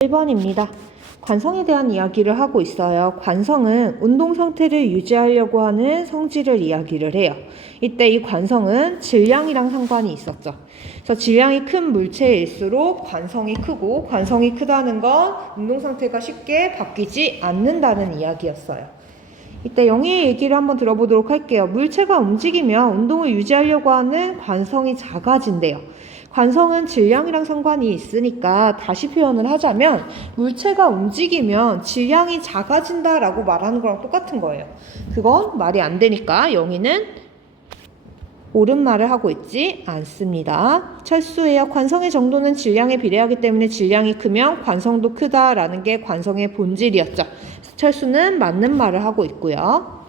1번입니다. 관성에 대한 이야기를 하고 있어요. 관성은 운동 상태를 유지하려고 하는 성질을 이야기를 해요. 이때 이 관성은 질량이랑 상관이 있었죠. 그래서 질량이 큰 물체일수록 관성이 크고, 관성이 크다는 건 운동 상태가 쉽게 바뀌지 않는다는 이야기였어요. 이때 영희의 얘기를 한번 들어보도록 할게요. 물체가 움직이면 운동을 유지하려고 하는 관성이 작아진대요. 관성은 질량이랑 상관이 있으니까 다시 표현을 하자면 물체가 움직이면 질량이 작아진다라고 말하는 거랑 똑같은 거예요. 그건 말이 안 되니까 영희는 옳은 말을 하고 있지 않습니다. 철수예요. 관성의 정도는 질량에 비례하기 때문에 질량이 크면 관성도 크다라는 게 관성의 본질이었죠. 철수는 맞는 말을 하고 있고요.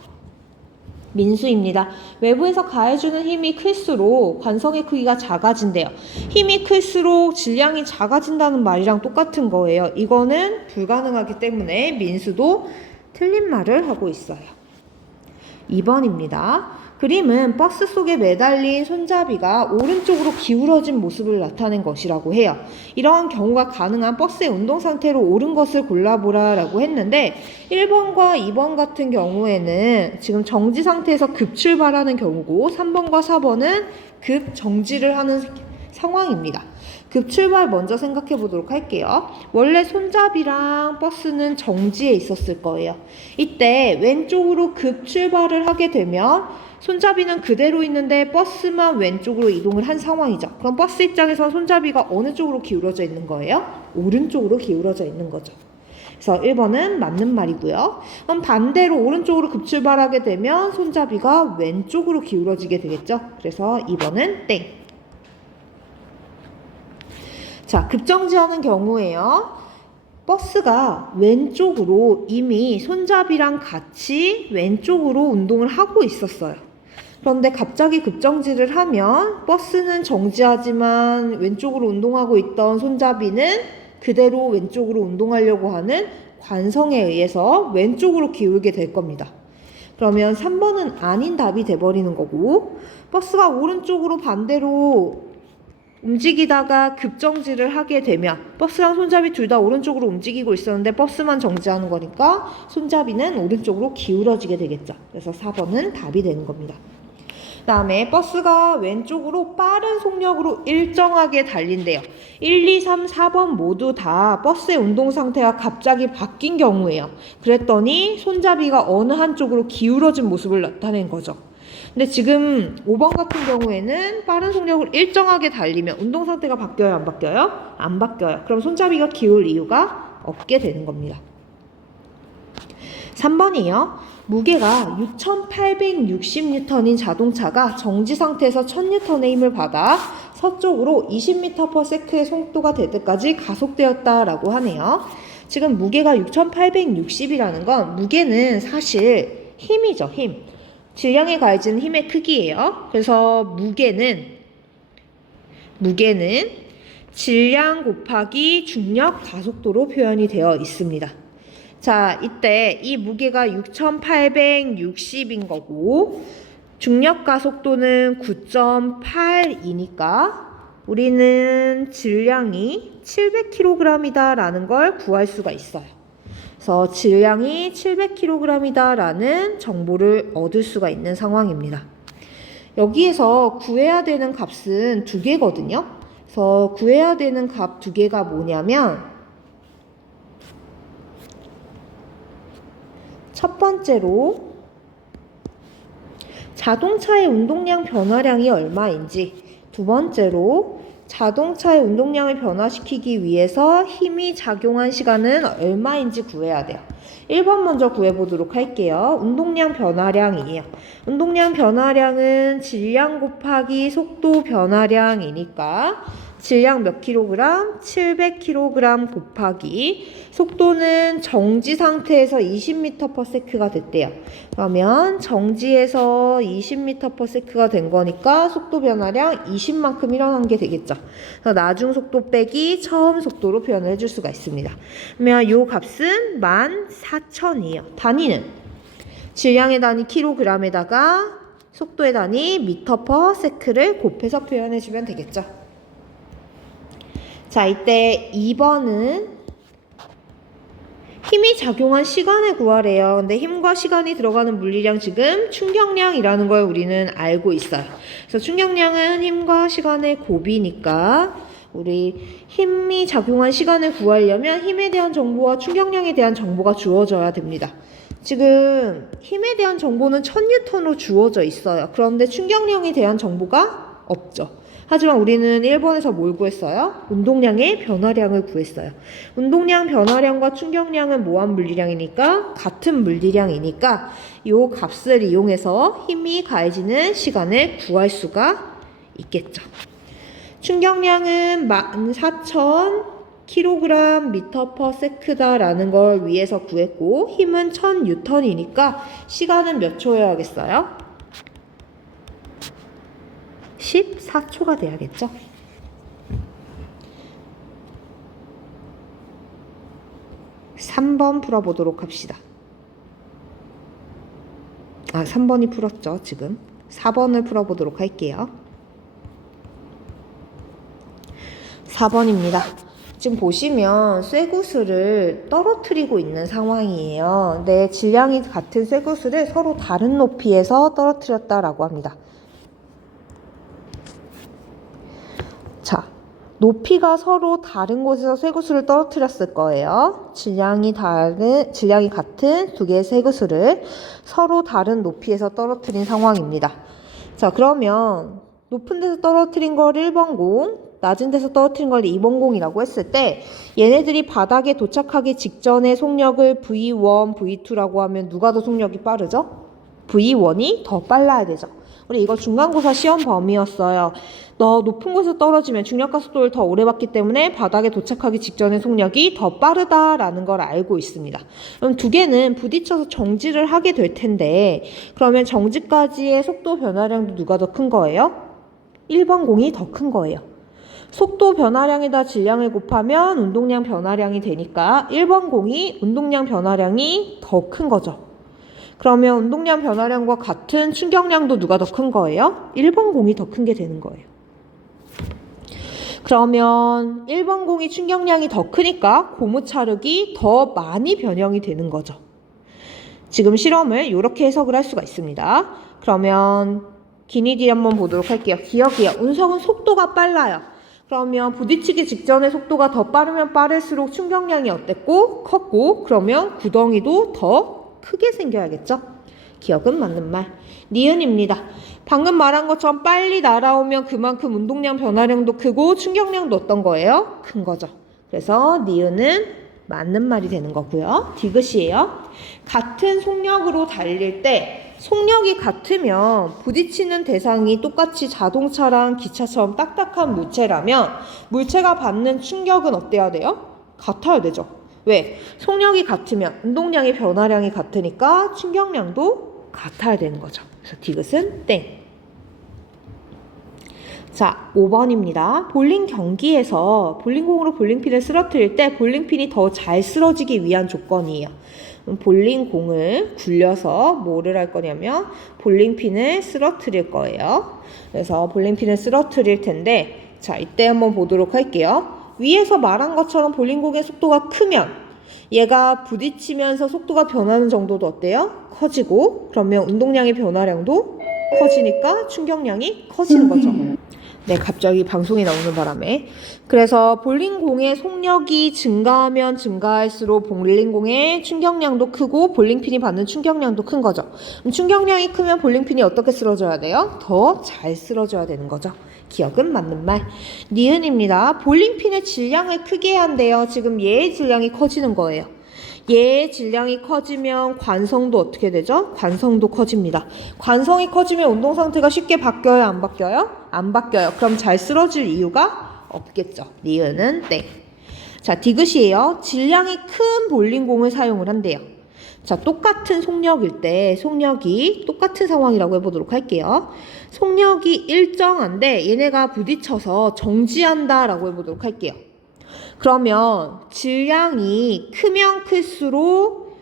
민수입니다. 외부에서 가해주는 힘이 클수록 관성의 크기가 작아진대요. 힘이 클수록 질량이 작아진다는 말이랑 똑같은 거예요. 이거는 불가능하기 때문에 민수도 틀린 말을 하고 있어요. 2번입니다. 그림은 버스 속에 매달린 손잡이가 오른쪽으로 기울어진 모습을 나타낸 것이라고 해요. 이러한 경우가 가능한 버스의 운동 상태로 옳은 것을 골라보라 라고 했는데 1번과 2번 같은 경우에는 지금 정지 상태에서 급출발하는 경우고 3번과 4번은 급정지를 하는 상황입니다. 급출발 먼저 생각해 보도록 할게요. 원래 손잡이랑 버스는 정지해 있었을 거예요. 이때 왼쪽으로 급출발을 하게 되면 손잡이는 그대로 있는데 버스만 왼쪽으로 이동을 한 상황이죠. 그럼 버스 입장에서 손잡이가 어느 쪽으로 기울어져 있는 거예요? 오른쪽으로 기울어져 있는 거죠. 그래서 1번은 맞는 말이고요. 그럼 반대로 오른쪽으로 급출발하게 되면 손잡이가 왼쪽으로 기울어지게 되겠죠. 그래서 2번은 땡. 자, 급정지하는 경우에요. 버스가 왼쪽으로 이미 손잡이랑 같이 왼쪽으로 운동을 하고 있었어요. 그런데 갑자기 급정지를 하면 버스는 정지하지만 왼쪽으로 운동하고 있던 손잡이는 그대로 왼쪽으로 운동하려고 하는 관성에 의해서 왼쪽으로 기울게 될 겁니다. 그러면 3번은 아닌 답이 돼버리는 거고, 버스가 오른쪽으로 반대로 움직이다가 급정지를 하게 되면 버스랑 손잡이 둘 다 오른쪽으로 움직이고 있었는데 버스만 정지하는 거니까 손잡이는 오른쪽으로 기울어지게 되겠죠. 그래서 4번은 답이 되는 겁니다. 그 다음에 버스가 왼쪽으로 빠른 속력으로 일정하게 달린대요. 1, 2, 3, 4번 모두 다 버스의 운동 상태가 갑자기 바뀐 경우예요. 그랬더니 손잡이가 어느 한쪽으로 기울어진 모습을 나타낸 거죠. 근데 지금 5번 같은 경우에는 빠른 속력을 일정하게 달리면 운동 상태가 바뀌어요? 안 바뀌어요? 안 바뀌어요. 그럼 손잡이가 기울 이유가 없게 되는 겁니다. 3번이요. 무게가 6,860N인 자동차가 정지 상태에서 1,000N의 힘을 받아 서쪽으로 20m/s의 속도가 될 때까지 가속되었다라고 하네요. 지금 무게가 6,860이라는 건 무게는 사실 힘이죠, 힘. 질량에 가해지는 힘의 크기예요. 그래서 무게는 질량 곱하기 중력 가속도로 표현이 되어 있습니다. 자, 이때 이 무게가 6,860인 거고 중력 가속도는 9.8이니까 우리는 질량이 700kg이다 라는 걸 구할 수가 있어요. 그래서 질량이 700kg이다 라는 정보를 얻을 수가 있는 상황입니다. 여기에서 구해야 되는 값은 두 개거든요. 그래서 구해야 되는 값 두 개가 뭐냐면 첫 번째로 자동차의 운동량 변화량이 얼마인지, 두 번째로 자동차의 운동량을 변화시키기 위해서 힘이 작용한 시간은 얼마인지 구해야 돼요. 1번 먼저 구해보도록 할게요. 운동량 변화량이에요. 운동량 변화량은 질량 곱하기 속도 변화량이니까 질량 몇 킬로그램? 700kg 곱하기 속도는 정지 상태에서 20m/s가 됐대요. 그러면 정지에서 20m/s가 된 거니까 속도 변화량 20만큼 일어난 게 되겠죠. 그래서 나중 속도 빼기 처음 속도로 표현을 해줄 수가 있습니다. 그러면 이 값은 14,000이에요. 단위는 질량의 단위 kg에다가 속도의 단위 m/s를 곱해서 표현해주면 되겠죠. 자, 이때 2번은 힘이 작용한 시간을 구하래요. 근데 힘과 시간이 들어가는 물리량 지금 충격량이라는 걸 우리는 알고 있어요. 그래서 충격량은 힘과 시간의 곱이니까 우리 힘이 작용한 시간을 구하려면 힘에 대한 정보와 충격량에 대한 정보가 주어져야 됩니다. 지금 힘에 대한 정보는 1000N으로 주어져 있어요. 그런데 충격량에 대한 정보가 없죠. 하지만 우리는 1번에서 뭘 구했어요? 운동량의 변화량을 구했어요. 운동량 변화량과 충격량은 뭐한 물리량이니까? 같은 물리량이니까 이 값을 이용해서 힘이 가해지는 시간을 구할 수가 있겠죠. 충격량은 14,000kg/m/s라는 걸 위해서 구했고 힘은 1000N이니까 시간은 몇 초여야겠어요? 14초가 돼야겠죠? (3번) 풀어보도록 합시다. 3번이 풀었죠, 지금. 4번을 풀어보도록 할게요. 4번입니다. 지금 보시면 쇠구슬을 떨어뜨리고 있는 상황이에요. 근데 질량이 같은 쇠구슬을 서로 다른 높이에서 떨어뜨렸다라고 합니다. 자, 높이가 서로 다른 곳에서 쇠구슬을 떨어뜨렸을 거예요. 질량이 같은 두 개의 쇠구슬을 서로 다른 높이에서 떨어뜨린 상황입니다. 자, 그러면 높은 데서 떨어뜨린 걸 1번 공, 낮은 데서 떨어뜨린 걸 2번 공이라고 했을 때 얘네들이 바닥에 도착하기 직전의 속력을 V1, V2라고 하면 누가 더 속력이 빠르죠? V1이 더 빨라야 되죠. 우리 이거 중간고사 시험 범위였어요. 너 높은 곳에서 떨어지면 중력과 속도를 더 오래 받기 때문에 바닥에 도착하기 직전의 속력이 더 빠르다라는 걸 알고 있습니다. 그럼 두 개는 부딪혀서 정지를 하게 될 텐데 그러면 정지까지의 속도 변화량도 누가 더 큰 거예요? 1번 공이 더 큰 거예요. 속도 변화량에다 질량을 곱하면 운동량 변화량이 되니까 1번 공이 운동량 변화량이 더 큰 거죠. 그러면 운동량 변화량과 같은 충격량도 누가 더 큰 거예요? 1번 공이 더 큰 게 되는 거예요. 그러면 1번 공이 충격량이 더 크니까 고무차력이 더 많이 변형이 되는 거죠. 지금 실험을 이렇게 해석을 할 수가 있습니다. 그러면 기니디 한번 보도록 할게요. 기억이요. 운석은 속도가 빨라요. 그러면 부딪히기 직전의 속도가 더 빠르면 빠를수록 충격량이 어땠고? 컸고 그러면 구덩이도 더 크게 생겨야겠죠? 기억은 맞는 말. 니은입니다. 방금 말한 것처럼 빨리 날아오면 그만큼 운동량 변화량도 크고 충격량도 어떤 거예요? 큰 거죠. 그래서 니은은 맞는 말이 되는 거고요. 디귿이에요. 같은 속력으로 달릴 때 속력이 같으면 부딪히는 대상이 똑같이 자동차랑 기차처럼 딱딱한 물체라면 물체가 받는 충격은 어때야 돼요? 같아야 되죠. 왜? 속력이 같으면 운동량의 변화량이 같으니까 충격량도 같아야 되는 거죠. 그래서 디귿은 땡. 자, 5번입니다. 볼링 경기에서 볼링공으로 볼링핀을 쓰러뜨릴 때 볼링핀이 더 잘 쓰러지기 위한 조건이에요. 볼링공을 굴려서 뭐를 할 거냐면 볼링핀을 쓰러뜨릴 거예요. 그래서 볼링핀을 쓰러뜨릴 텐데 자, 이때 한번 보도록 할게요. 위에서 말한 것처럼 볼링공의 속도가 크면 얘가 부딪히면서 속도가 변하는 정도도 어때요? 커지고 그러면 운동량의 변화량도 커지니까 충격량이 커지는 거죠. 네, 갑자기 방송이 나오는 바람에. 그래서 볼링공의 속력이 증가하면 증가할수록 볼링공의 충격량도 크고 볼링핀이 받는 충격량도 큰 거죠. 그럼 충격량이 크면 볼링핀이 어떻게 쓰러져야 돼요? 더 잘 쓰러져야 되는 거죠. 기억은 맞는 말. 니은입니다. 볼링핀의 질량을 크게 한대요. 지금 얘의 질량이 커지는 거예요. 얘의 질량이 커지면 관성도 어떻게 되죠? 관성도 커집니다. 관성이 커지면 운동 상태가 쉽게 바뀌어요? 안 바뀌어요? 안 바뀌어요. 그럼 잘 쓰러질 이유가 없겠죠. 니은은 땡. 자, 디귿이에요. 질량이 큰 볼링공을 사용을 한대요. 자, 똑같은 속력일 때 속력이 똑같은 상황이라고 해보도록 할게요. 속력이 일정한데 얘네가 부딪혀서 정지한다라고 해보도록 할게요. 그러면 질량이 크면 클수록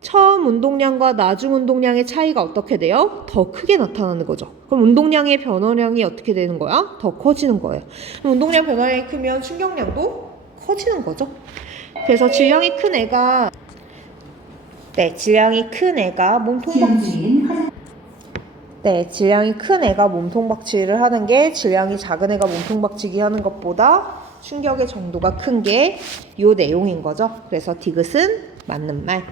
처음 운동량과 나중 운동량의 차이가 어떻게 돼요? 더 크게 나타나는 거죠. 그럼 운동량의 변화량이 어떻게 되는 거야? 더 커지는 거예요. 그럼 운동량 변화량이 크면 충격량도 커지는 거죠. 그래서 질량이 큰 애가 네, 질량이 큰 애가 몸통박치기를 하는 게 질량이 작은 애가 몸통박치기 하는 것보다 충격의 정도가 큰 게 요 내용인 거죠. 그래서 디귿은 맞는 말.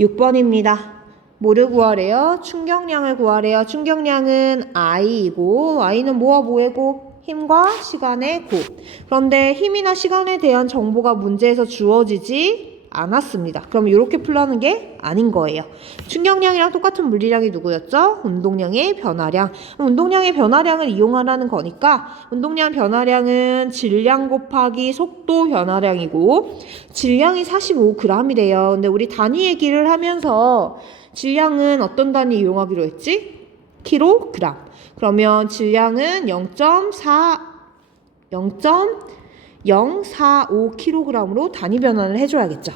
6번입니다. 뭐를 구하래요? 충격량을 구하래요. 충격량은 I이고 I는 뭐와 뭐의 곱? 힘과 시간의 곱. 그런데 힘이나 시간에 대한 정보가 문제에서 주어지지 않았습니다. 그럼 이렇게 풀라는 게 아닌 거예요. 충격량이랑 똑같은 물리량이 누구였죠? 운동량의 변화량. 운동량의 변화량을 이용하라는 거니까 운동량 변화량은 질량 곱하기 속도 변화량이고 질량이 45g이래요. 근데 우리 단위 얘기를 하면서 질량은 어떤 단위 이용하기로 했지? 킬로그램. 그러면 질량은 0.045kg으로 단위 변환을 해줘야겠죠.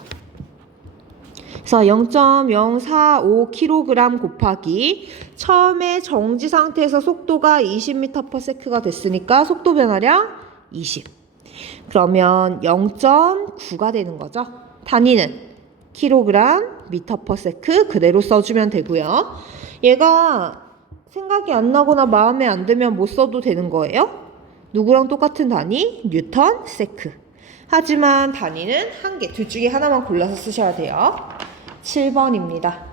그래서 0.045kg 곱하기 처음에 정지 상태에서 속도가 20m/s가 됐으니까 속도 변화량 20. 그러면 0.9가 되는 거죠. 단위는 킬로그램, 미터/s 그대로 써주면 되고요. 얘가 생각이 안 나거나 마음에 안 들면 못 써도 되는 거예요. 누구랑 똑같은 단위? 뉴턴, 세크. 하지만 단위는 한 개, 둘 중에 하나만 골라서 쓰셔야 돼요. 7번입니다.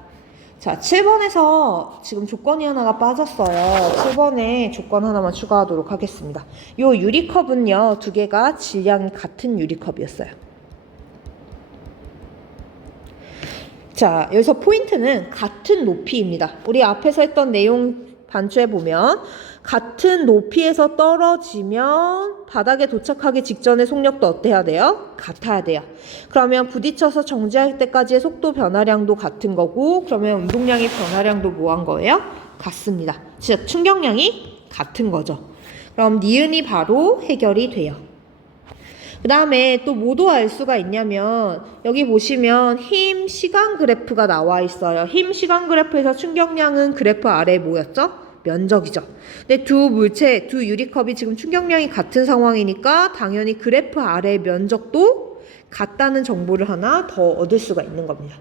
자, 7번에서 지금 조건이 하나가 빠졌어요. 7번에 조건 하나만 추가하도록 하겠습니다. 요 유리컵은요, 두 개가 질량이 같은 유리컵이었어요. 자, 여기서 포인트는 같은 높이입니다. 우리 앞에서 했던 내용 반추해 보면 같은 높이에서 떨어지면 바닥에 도착하기 직전의 속력도 어때야 돼요? 같아야 돼요. 그러면 부딪혀서 정지할 때까지의 속도 변화량도 같은 거고 그러면 운동량의 변화량도 뭐 한 거예요? 같습니다. 즉 충격량이 같은 거죠. 그럼 니은이 바로 해결이 돼요. 그 다음에 또 뭐도 알 수가 있냐면 여기 보시면 힘 시간 그래프가 나와 있어요. 힘 시간 그래프에서 충격량은 그래프 아래에 뭐였죠? 면적이죠. 근데 두 물체, 두 유리컵이 지금 충격량이 같은 상황이니까 당연히 그래프 아래의 면적도 같다는 정보를 하나 더 얻을 수가 있는 겁니다.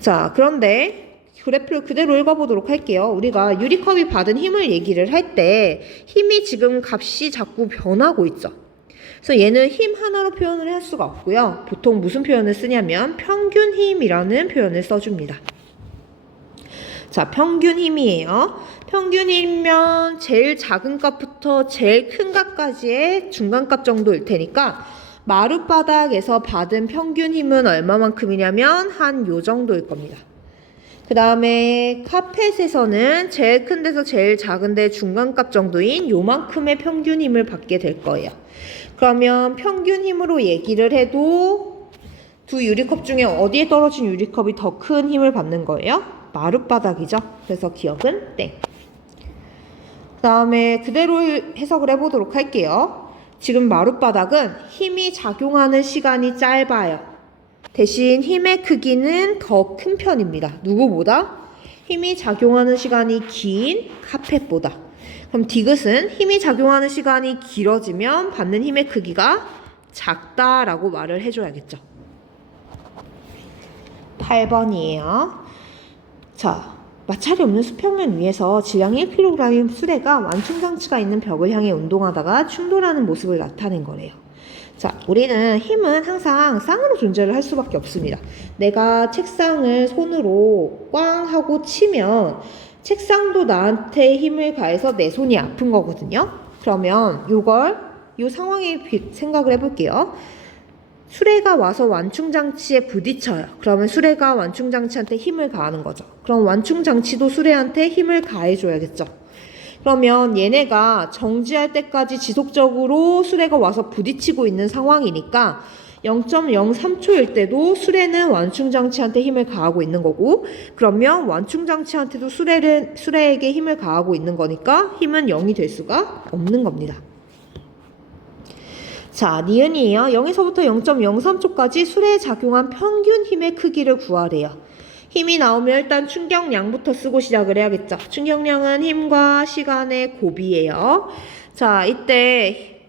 자, 그런데 그래프를 그대로 읽어보도록 할게요. 우리가 유리컵이 받은 힘을 얘기를 할 때 힘이 지금 값이 자꾸 변하고 있죠. 그래서 얘는 힘 하나로 표현을 할 수가 없고요. 보통 무슨 표현을 쓰냐면 평균 힘이라는 표현을 써줍니다. 자, 평균 힘이에요. 평균 힘이면 제일 작은 값부터 제일 큰 값까지의 중간값 정도일 테니까 마룻바닥에서 받은 평균 힘은 얼마만큼이냐면 한 요 정도일 겁니다. 그 다음에 카펫에서는 제일 큰 데서 제일 작은 데 중간값 정도인 요만큼의 평균 힘을 받게 될 거예요. 그러면 평균 힘으로 얘기를 해도 두 유리컵 중에 어디에 떨어진 유리컵이 더 큰 힘을 받는 거예요? 마룻바닥이죠. 그래서 기억은 땡. 그 다음에 그대로 해석을 해보도록 할게요. 지금 마룻바닥은 힘이 작용하는 시간이 짧아요. 대신 힘의 크기는 더 큰 편입니다. 누구보다? 힘이 작용하는 시간이 긴 카펫보다. 그럼 디귿은 힘이 작용하는 시간이 길어지면 받는 힘의 크기가 작다라고 말을 해줘야겠죠. 8번이에요. 자, 마찰이 없는 수평면 위에서 질량 1kg인 수레가 완충장치가 있는 벽을 향해 운동하다가 충돌하는 모습을 나타낸 거래요. 자, 우리는 힘은 항상 쌍으로 존재를 할 수밖에 없습니다. 내가 책상을 손으로 꽝 하고 치면 책상도 나한테 힘을 가해서 내 손이 아픈 거거든요. 그러면 요 상황에 생각을 해볼게요. 수레가 와서 완충장치에 부딪혀요. 그러면 수레가 완충장치한테 힘을 가하는 거죠. 그럼 완충장치도 수레한테 힘을 가해줘야겠죠. 그러면 얘네가 정지할 때까지 지속적으로 수레가 와서 부딪히고 있는 상황이니까 0.03초일 때도 수레는 완충장치한테 힘을 가하고 있는 거고 그러면 완충장치한테도 수레에게 힘을 가하고 있는 거니까 힘은 0이 될 수가 없는 겁니다. 자, 니은이에요. 0에서부터 0.03초까지 수레에 작용한 평균 힘의 크기를 구하래요. 힘이 나오면 일단 충격량부터 쓰고 시작을 해야겠죠. 충격량은 힘과 시간의 곱이에요. 자, 이때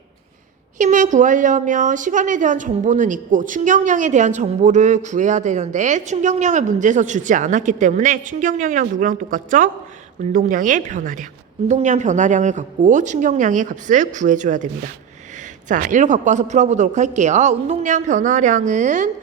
힘을 구하려면 시간에 대한 정보는 있고 충격량에 대한 정보를 구해야 되는데 충격량을 문제에서 주지 않았기 때문에 충격량이랑 누구랑 똑같죠? 운동량의 변화량. 운동량 변화량을 갖고 충격량의 값을 구해줘야 됩니다. 자, 일로 갖고 와서 풀어보도록 할게요. 운동량 변화량은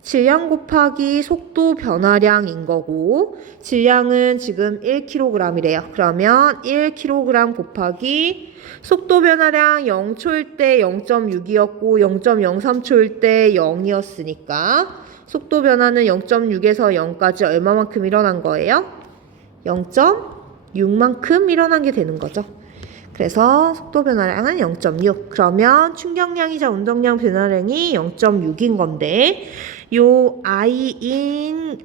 질량 곱하기 속도 변화량인 거고 질량은 지금 1kg이래요. 그러면 1kg 곱하기 속도 변화량 0초일 때 0.6이었고 0.03초일 때 0이었으니까 속도 변화는 0.6에서 0까지 얼마만큼 일어난 거예요? 0.6만큼 일어난 게 되는 거죠. 그래서 속도 변화량은 0.6. 그러면 충격량이자 운동량 변화량이 0.6인 건데 요 I인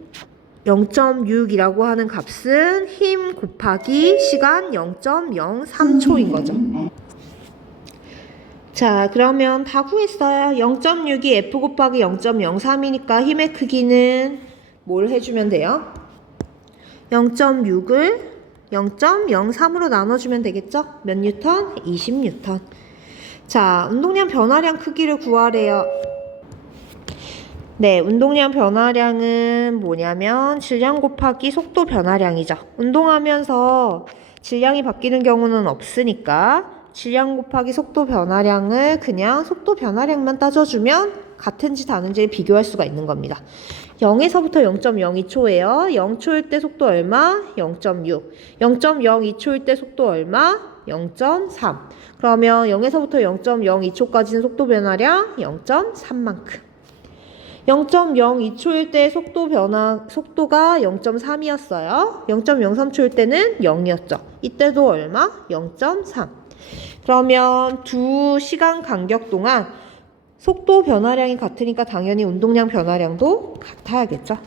0.6이라고 하는 값은 힘 곱하기 시간 0.03초인 거죠. 자, 그러면 다 구했어요. 0.6이 F 곱하기 0.03이니까 힘의 크기는 뭘 해주면 돼요? 0.6을 0.03으로 나눠주면 되겠죠? 몇 뉴턴? 20뉴턴. 자, 운동량 변화량 크기를 구하래요. 네, 운동량 변화량은 뭐냐면 질량 곱하기 속도 변화량이죠. 운동하면서 질량이 바뀌는 경우는 없으니까 질량 곱하기 속도 변화량을 그냥 속도 변화량만 따져주면 같은지 다른지 비교할 수가 있는 겁니다. 0에서부터 0.02초예요. 0초일 때 속도 얼마? 0.6. 0.02초일 때 속도 얼마? 0.3. 그러면 0에서부터 0.02초까지는 속도 변화량 0.3만큼. 0.02초일 때 속도가 0.3이었어요. 0.03초일 때는 0이었죠. 이때도 얼마? 0.3. 그러면 두 시간 간격 동안 속도 변화량이 같으니까 당연히 운동량 변화량도 같아야겠죠.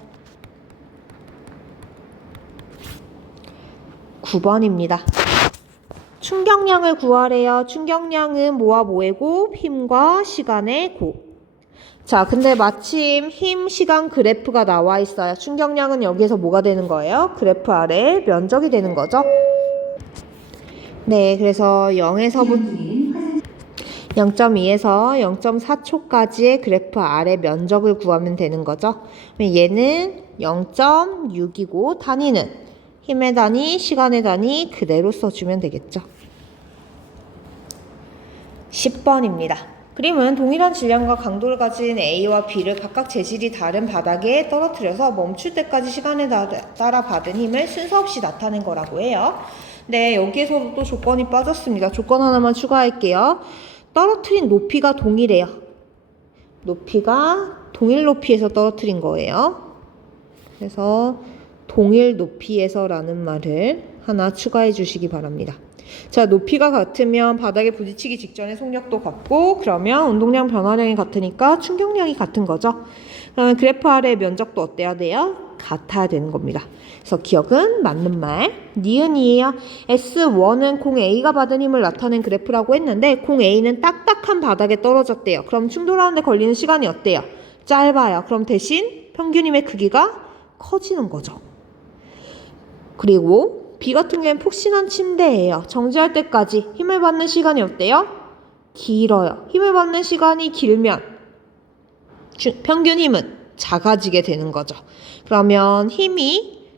9번입니다. 충격량을 구하래요. 충격량은 뭐와 뭐이고 힘과 시간의 곱. 자, 근데 마침 힘, 시간 그래프가 나와 있어요. 충격량은 여기에서 뭐가 되는 거예요? 그래프 아래 면적이 되는 거죠. 네, 그래서 0.2에서 0.4초까지의 그래프 아래 면적을 구하면 되는 거죠. 얘는 0.6이고 단위는 힘의 단위, 시간의 단위 그대로 써주면 되겠죠. 10번입니다. 그림은 동일한 질량과 강도를 가진 A와 B를 각각 재질이 다른 바닥에 떨어뜨려서 멈출 때까지 시간에 따라 받은 힘을 순서 없이 나타낸 거라고 해요. 네, 여기에서도 또 조건이 빠졌습니다. 조건 하나만 추가할게요. 떨어뜨린 높이가 동일해요. 높이가 동일 높이에서 떨어뜨린 거예요. 그래서 동일 높이에서 라는 말을 하나 추가해 주시기 바랍니다. 자, 높이가 같으면 바닥에 부딪히기 직전에 속력도 같고 그러면 운동량 변화량이 같으니까 충격량이 같은 거죠. 그러면 그래프 아래 면적도 어때야 돼요? 같아야 되는 겁니다. 그래서 기억은 맞는 말. 니은이에요. S1은 공 A가 받은 힘을 나타낸 그래프라고 했는데 공 A는 딱딱한 바닥에 떨어졌대요. 그럼 충돌하는데 걸리는 시간이 어때요? 짧아요. 그럼 대신 평균 힘의 크기가 커지는 거죠. 그리고 B 같은 경우에는 푹신한 침대예요. 정지할 때까지 힘을 받는 시간이 어때요? 길어요. 힘을 받는 시간이 길면 평균 힘은 작아지게 되는 거죠. 그러면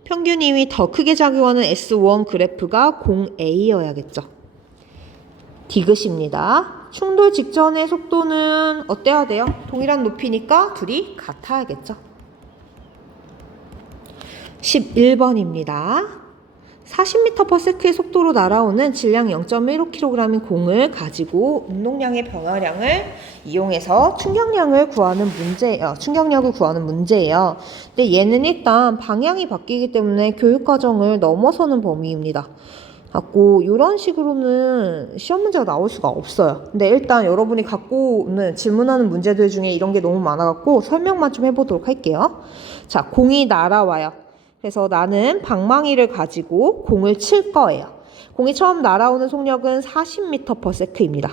평균 힘이 더 크게 작용하는 S1 그래프가 공 A여야겠죠. 디귿입니다. 충돌 직전의 속도는 어때야 돼요? 동일한 높이니까 둘이 같아야겠죠. 11번입니다. 40m/s의 속도로 날아오는 질량 0.15kg인 공을 가지고 운동량의 변화량을 이용해서 충격량을 구하는 문제예요. 충격력을 구하는 문제예요. 근데 얘는 일단 방향이 바뀌기 때문에 교육과정을 넘어서는 범위입니다. 갖고 이런 식으로는 시험 문제가 나올 수가 없어요. 근데 일단 여러분이 갖고 오는 질문하는 문제들 중에 이런 게 너무 많아갖고 설명만 좀 해보도록 할게요. 자, 공이 날아와요. 그래서 나는 방망이를 가지고 공을 칠 거예요. 공이 처음 날아오는 속력은 40m/s입니다.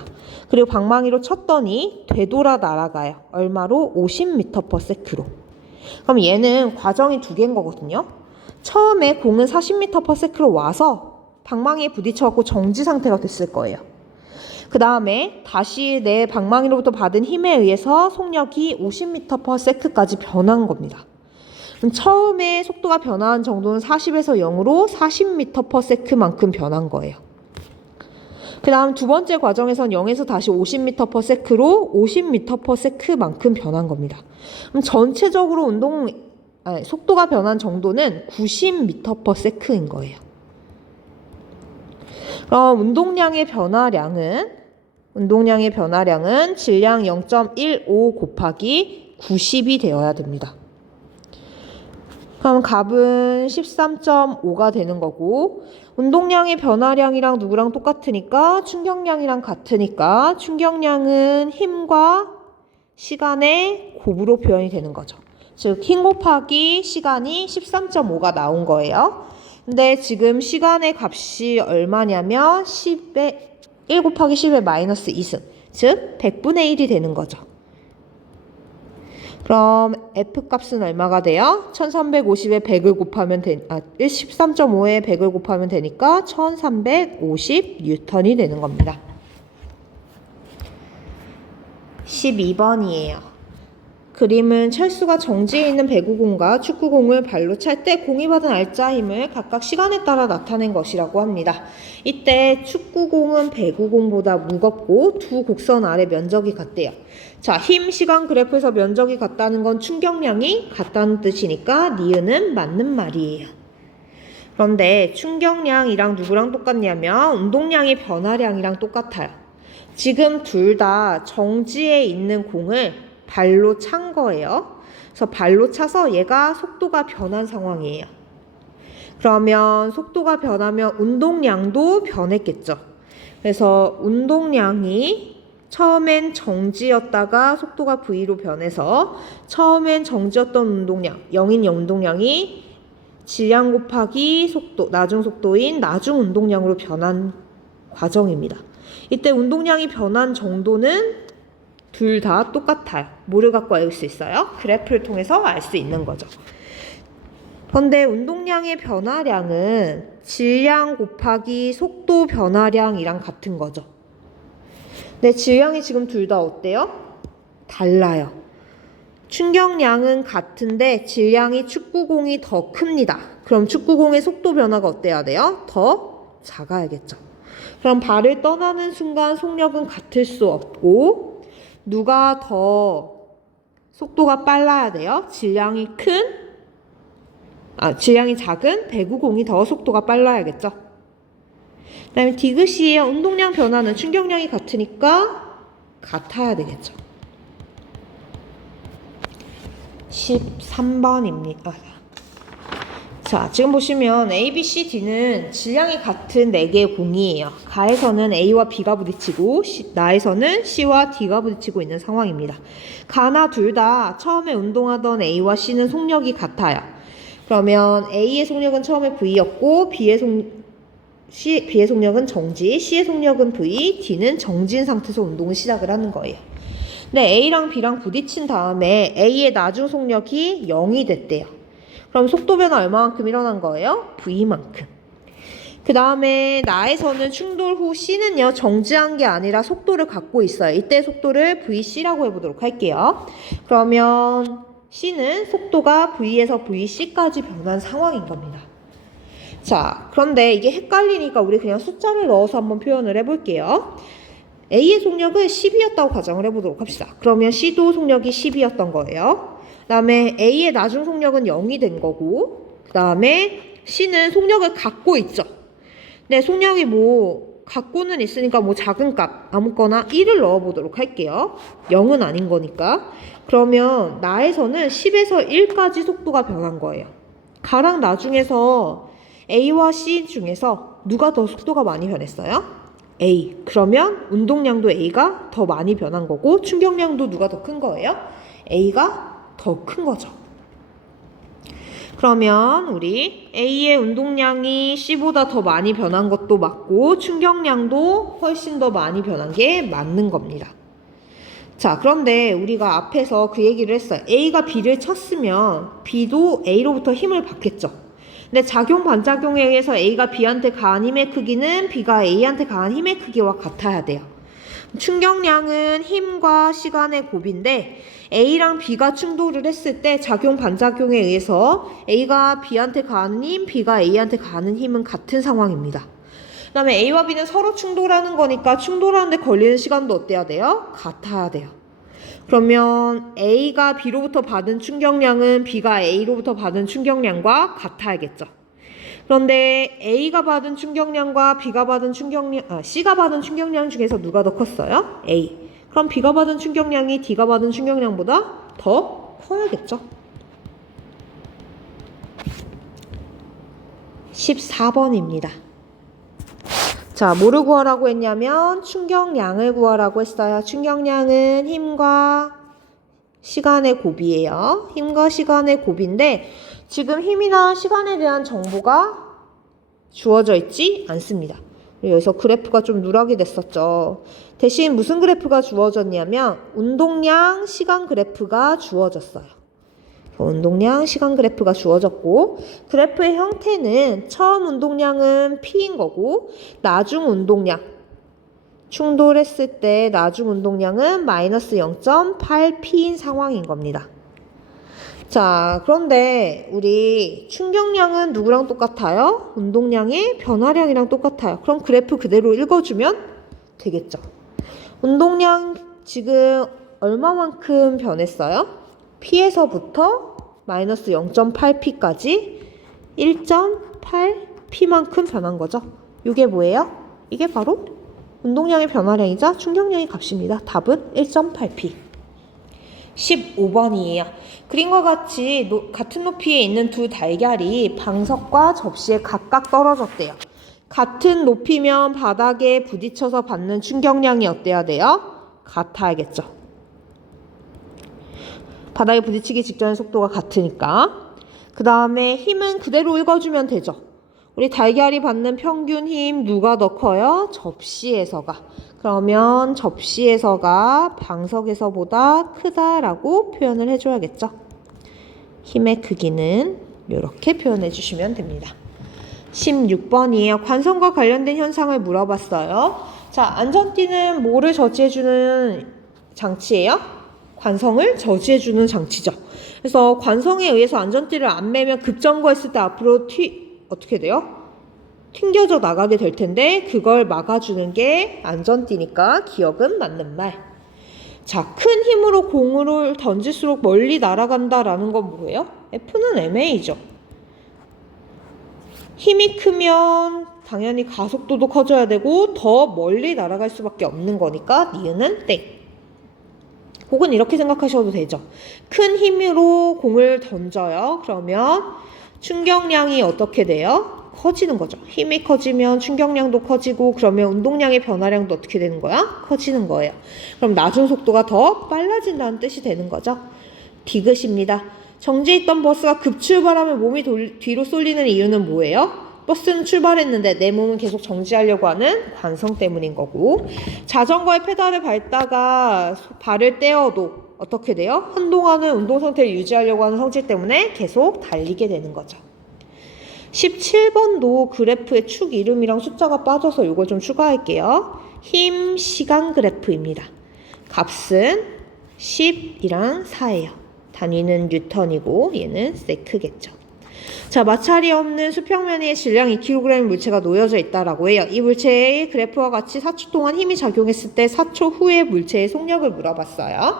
그리고 방망이로 쳤더니 되돌아 날아가요. 얼마로? 50m/s로. 그럼 얘는 과정이 두 개인 거거든요. 처음에 공은 40m/s로 와서 방망이에 부딪혀갖고 정지 상태가 됐을 거예요. 그 다음에 다시 내 방망이로부터 받은 힘에 의해서 속력이 50m/s까지 변한 겁니다. 그럼 처음에 속도가 변화한 정도는 40에서 0으로 40m/s만큼 변한 거예요. 그 다음 두 번째 과정에선 0에서 다시 50m/s로 50m/s만큼 변한 겁니다. 그럼 전체적으로 속도가 변한 정도는 90m/s인 거예요. 그럼 운동량의 변화량은 질량 0.15 곱하기 90이 되어야 됩니다. 그럼 값은 13.5가 되는 거고, 운동량의 변화량이랑 누구랑 똑같으니까 충격량이랑 같으니까 충격량은 힘과 시간의 곱으로 표현이 되는 거죠. 즉 힘 곱하기 시간이 13.5가 나온 거예요. 근데 지금 시간의 값이 얼마냐면 1 곱하기 10의 마이너스 2승, 즉 100분의 1이 되는 거죠. 그럼 F값은 얼마가 돼요? 1350에 100을 곱하면 13.5에 100을 곱하면 되니까 1350 뉴턴이 되는 겁니다. 12번이에요. 그림은 철수가 정지해 있는 배구공과 축구공을 발로 찰 때 공이 받은 알짜 힘을 각각 시간에 따라 나타낸 것이라고 합니다. 이때 축구공은 배구공보다 무겁고 두 곡선 아래 면적이 같대요. 자, 힘, 시간 그래프에서 면적이 같다는 건 충격량이 같다는 뜻이니까 니은은 맞는 말이에요. 그런데 충격량이랑 누구랑 똑같냐면 운동량의 변화량이랑 똑같아요. 지금 둘 다 정지해 있는 공을 발로 찬 거예요. 그래서 발로 차서 얘가 속도가 변한 상황이에요. 그러면 속도가 변하면 운동량도 변했겠죠. 그래서 운동량이 처음엔 정지였다가 속도가 V로 변해서 처음엔 정지였던 운동량, 0인 운동량이 질량 곱하기 속도, 나중 속도인 나중 운동량으로 변한 과정입니다. 이때 운동량이 변한 정도는 둘 다 똑같아요. 뭐를 갖고 알 수 있어요? 그래프를 통해서 알 수 있는 거죠. 그런데 운동량의 변화량은 질량 곱하기 속도 변화량이랑 같은 거죠. 근데 질량이 지금 둘 다 어때요? 달라요. 충격량은 같은데 질량이 축구공이 더 큽니다. 그럼 축구공의 속도 변화가 어때야 돼요? 더 작아야겠죠. 그럼 발을 떠나는 순간 속력은 같을 수 없고 누가 더 속도가 빨라야 돼요? 질량이 작은 배구공이 더 속도가 빨라야겠죠. 그 다음에 디귿이에요. 운동량 변화는 충격량이 같으니까 같아야 되겠죠. 13번입니다. 자, 지금 보시면 A, B, C, D는 질량이 같은 4개의 공이에요. 가에서는 A와 B가 부딪히고 나에서는 C와 D가 부딪히고 있는 상황입니다. 가나 둘 다 처음에 운동하던 A와 C는 속력이 같아요. 그러면 A의 속력은 처음에 V였고 B의 속력은 정지, C의 속력은 V, D는 정지인 상태에서 운동을 시작을 하는 거예요. 근데 A랑 B랑 부딪힌 다음에 A의 나중 속력이 0이 됐대요. 그럼 속도 변화 얼마만큼 일어난 거예요? V만큼. 그 다음에 나에서는 충돌 후 C는요 정지한 게 아니라 속도를 갖고 있어요. 이때 속도를 VC라고 해보도록 할게요. 그러면 C는 속도가 V에서 VC까지 변한 상황인 겁니다. 자, 그런데 이게 헷갈리니까 우리 그냥 숫자를 넣어서 한번 표현을 해볼게요. A의 속력을 10이었다고 가정을 해보도록 합시다. 그러면 C도 속력이 10이었던 거예요. 그 다음에 A의 나중 속력은 0이 된 거고, 그 다음에 C는 속력을 갖고 있죠. 근데 속력이 갖고는 있으니까 작은 값 아무거나 1을 넣어보도록 할게요. 0은 아닌 거니까. 그러면 나에서는 10에서 1까지 속도가 변한 거예요. 가랑 나 중에서 A와 C 중에서 누가 더 속도가 많이 변했어요? A. 그러면 운동량도 A가 더 많이 변한 거고 충격량도 누가 더 큰 거예요? A가 더 큰 거죠. 그러면 우리 A의 운동량이 C보다 더 많이 변한 것도 맞고 충격량도 훨씬 더 많이 변한 게 맞는 겁니다. 자, 그런데 우리가 앞에서 그 얘기를 했어요. A가 B를 쳤으면 B도 A로부터 힘을 받겠죠. 근데 작용 반작용에 의해서 A가 B한테 가한 힘의 크기는 B가 A한테 가한 힘의 크기와 같아야 돼요. 충격량은 힘과 시간의 곱인데 A랑 B가 충돌을 했을 때 작용 반작용에 의해서 A가 B한테 가하는 힘, B가 A한테 가하는 힘은 같은 상황입니다. 그 다음에 A와 B는 서로 충돌하는 거니까 충돌하는데 걸리는 시간도 어때야 돼요? 같아야 돼요. 그러면 A가 B로부터 받은 충격량은 B가 A로부터 받은 충격량과 같아야겠죠. 그런데 A가 받은 충격량과 B가 받은 C가 받은 충격량 중에서 누가 더 컸어요? A. 그럼 B가 받은 충격량이 D가 받은 충격량보다 더 커야겠죠. 14번입니다. 자, 뭐를 구하라고 했냐면 충격량을 구하라고 했어요. 충격량은 힘과 시간의 곱이에요. 힘과 시간의 곱인데 지금 힘이나 시간에 대한 정보가 주어져 있지 않습니다. 여기서 그래프가 좀 누락이 됐었죠. 대신 무슨 그래프가 주어졌냐면 운동량, 시간 그래프가 주어졌어요. 운동량, 시간 그래프가 주어졌고 그래프의 형태는 처음 운동량은 P인 거고 나중 운동량, 충돌했을 때 나중 운동량은 마이너스 0.8P인 상황인 겁니다. 자, 그런데 우리 충격량은 누구랑 똑같아요? 운동량의 변화량이랑 똑같아요. 그럼 그래프 그대로 읽어주면 되겠죠. 운동량 지금 얼마만큼 변했어요? P에서부터 마이너스 0.8P까지 1.8P만큼 변한 거죠. 이게 뭐예요? 이게 바로 운동량의 변화량이자 충격량의 값입니다. 답은 1.8P. 15번이에요. 그림과 같이 같은 높이에 있는 두 달걀이 방석과 접시에 각각 떨어졌대요. 같은 높이면 바닥에 부딪혀서 받는 충격량이 어때야 돼요? 같아야겠죠. 바닥에 부딪히기 직전의 속도가 같으니까. 그 다음에 힘은 그대로 읽어주면 되죠. 우리 달걀이 받는 평균 힘 누가 더 커요? 접시에서가. 그러면 접시에서가 방석에서보다 크다라고 표현을 해줘야겠죠. 힘의 크기는 이렇게 표현해 주시면 됩니다. 16번이에요. 관성과 관련된 현상을 물어봤어요. 자, 안전띠는 뭐를 저지해주는 장치예요? 관성을 저지해주는 장치죠. 그래서 관성에 의해서 안전띠를 안 매면 급정거했을 때 앞으로 어떻게 돼요? 튕겨져 나가게 될 텐데 그걸 막아주는 게 안전띠니까 기억은 맞는 말. 자, 큰 힘으로 공을 던질수록 멀리 날아간다라는 건 뭐예요? F는 MA죠. 힘이 크면 당연히 가속도도 커져야 되고 더 멀리 날아갈 수밖에 없는 거니까 니은은 땡. 혹은 이렇게 생각하셔도 되죠. 큰 힘으로 공을 던져요. 그러면 충격량이 어떻게 돼요? 커지는 거죠. 힘이 커지면 충격량도 커지고 그러면 운동량의 변화량도 어떻게 되는 거야? 커지는 거예요. 그럼 나중 속도가 더 빨라진다는 뜻이 되는 거죠. 디귿입니다. 정지해 있던 버스가 급출발하면 몸이 뒤로 쏠리는 이유는 뭐예요? 버스는 출발했는데 내 몸은 계속 정지하려고 하는 관성 때문인 거고, 자전거에 페달을 밟다가 발을 떼어도 어떻게 돼요? 한동안은 운동 상태를 유지하려고 하는 성질 때문에 계속 달리게 되는 거죠. 17번도 그래프의 축 이름이랑 숫자가 빠져서 이걸 좀 추가할게요. 힘, 시간 그래프입니다. 값은 10이랑 4예요. 단위는 뉴턴이고 얘는 세크겠죠. 자, 마찰이 없는 수평면 위에 질량 2kg의 물체가 놓여져 있다라고 해요. 이 물체의 그래프와 같이 4초 동안 힘이 작용했을 때 4초 후에 물체의 속력을 물어봤어요.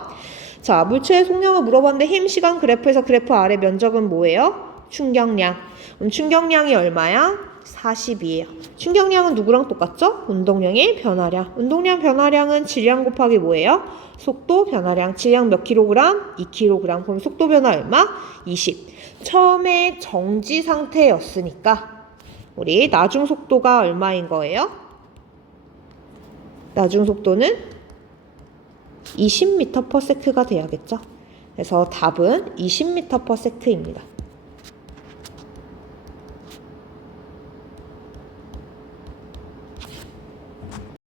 자, 물체의 속력을 물어봤는데 힘, 시간 그래프에서 그래프 아래 면적은 뭐예요? 충격량. 그럼 충격량이 얼마야? 40이에요. 충격량은 누구랑 똑같죠? 운동량의 변화량. 운동량 변화량은 질량 곱하기 뭐예요? 속도 변화량. 질량 몇 킬로그램? 2kg. 그럼 속도 변화 얼마? 20. 처음에 정지 상태였으니까 우리 나중 속도가 얼마인 거예요? 나중 속도는 20m/s가 돼야겠죠. 그래서 답은 20m/s입니다.